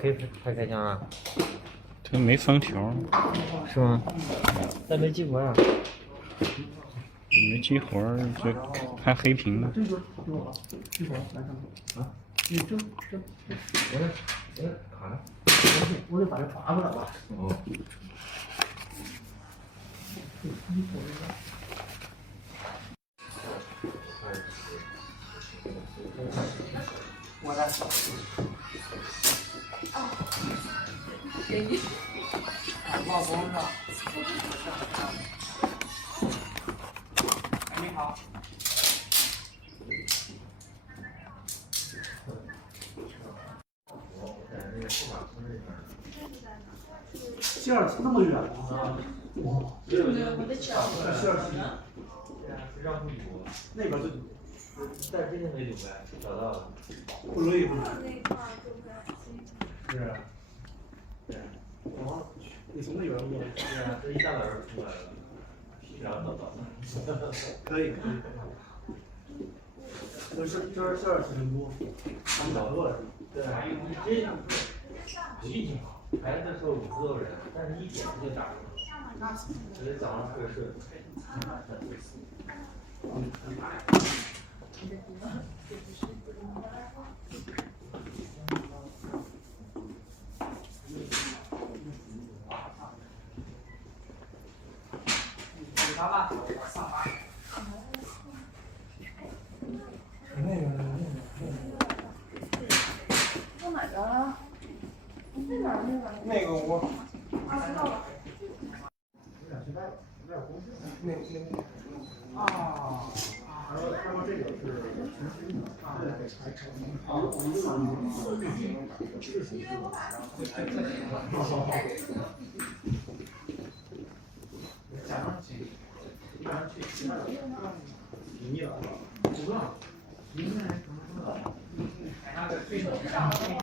可以拍开枪啊？它没封条，是吗？但没激活呀。没激活就拍黑屏了。啊？你这，卡了。我得把这拔出来吧。哦。我的。给你。老公是吧？你好。西二旗那么远吗？哇！没有，我得去。西二旗。让不堵。那边最堵。但是今天没堵呗，找到了。不容易不容易。是。对。哦，你从那边过来。对啊，这一大早就出来了，然后找到。可以。这是西二旗人多，他们找过来是吗？对，你这运气好，来的时候50多人，但是1点就打了，直接早上特别顺。啥吧？上吧。我哪个了？那个我。知道了。啊。他说这个是全新的。啊。假装去，一般去其他的挺腻了，不让。明天什么时候？